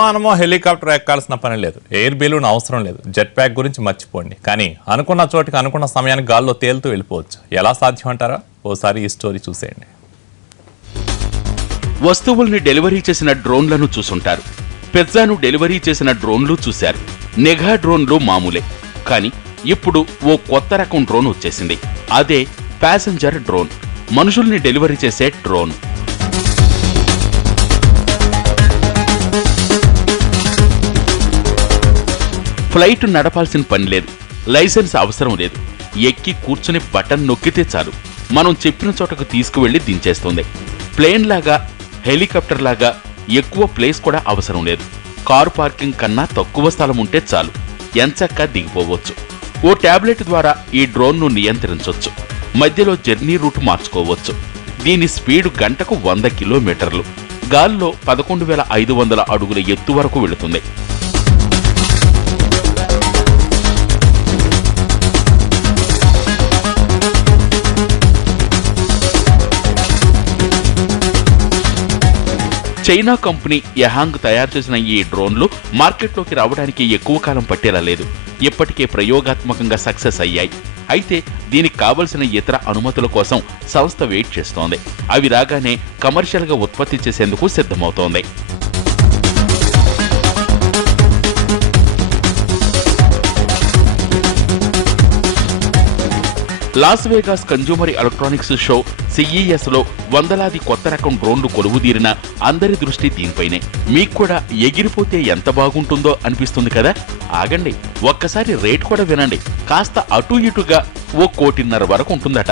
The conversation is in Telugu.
విమానమో హెలికాప్టర్ ఎక్కాల్సిన పని లేదు, ఎయిర్ బెలూన్ అవసరం లేదు, జెట్ ప్యాక్ గురించి మర్చిపోండి. కానీ అనుకున్న చోటికి అనుకున్న సమయానికి గాల్లో తేలుతూ వెళ్ళిపోవచ్చు. ఎలా సాధ్యం అంటారా? ఓసారి ఈ స్టోరీ చూసేయండి. వస్తువుల్ని డెలివరీ చేసిన డ్రోన్లను చూసుంటారు. పిజ్జాను డెలివరీ చేసిన డ్రోన్లు చూశారు. నిఘా డ్రోన్లు మామూలే, కానీ ఇప్పుడు ఓ కొత్త రకం డ్రోన్ వచ్చేసింది. అదే ప్యాసింజర్ డ్రోన్, మనుషుల్ని డెలివరీ చేసే డ్రోన్. ఫ్లైట్ నడపాల్సిన పని లేదు, లైసెన్స్ అవసరం లేదు. ఎక్కి కూర్చుని బటన్ నొక్కితే చాలు, మనం చెప్పిన చోటకు తీసుకువెళ్లి దించేస్తుంది. ప్లేన్ లాగా, హెలికాప్టర్ లాగా ఎక్కువ ప్లేస్ కూడా అవసరం లేదు. కారు పార్కింగ్ కన్నా తక్కువ స్థలం ఉంటే చాలు, ఎంచక్కా దిగిపోవచ్చు. ఓ ట్యాబ్లెట్ ద్వారా ఈ డ్రోన్ను నియంత్రించవచ్చు. మధ్యలో జర్నీ రూట్ మార్చుకోవచ్చు. దీని స్పీడ్ గంటకు 100 కిలోమీటర్లు. గాల్లో 11,500 అడుగుల ఎత్తు వరకు వెళుతుంది. చైనా కంపెనీ యహాంగ్ తయారు చేసిన ఈ డ్రోన్లు మార్కెట్లోకి రావడానికి ఎక్కువ కాలం పట్టేలా లేదు. ఇప్పటికే ప్రయోగాత్మకంగా సక్సెస్ అయ్యాయి. అయితే దీనికి కావలసిన ఇతర అనుమతుల కోసం సంస్థ వెయిట్ చేస్తోంది. అవి రాగానే కమర్షియల్గా ఉత్పత్తి చేసేందుకు సిద్ధమవుతోంది. Las Vegas consumer electronics show CES లో వందలాది కొత్త రకం డ్రోన్లు కొలువుదీరిన అందరి దృష్టి దీనిపైనే. మీకు కూడా ఎగిరిపోతే ఎంత బాగుంటుందో అనిపిస్తుంది కదా? ఆగండి, ఒక్కసారి రేట్ కూడా వినండి. కాస్త అటు ఇటుగా 1.5 కోటి వరకు ఉంటుందట.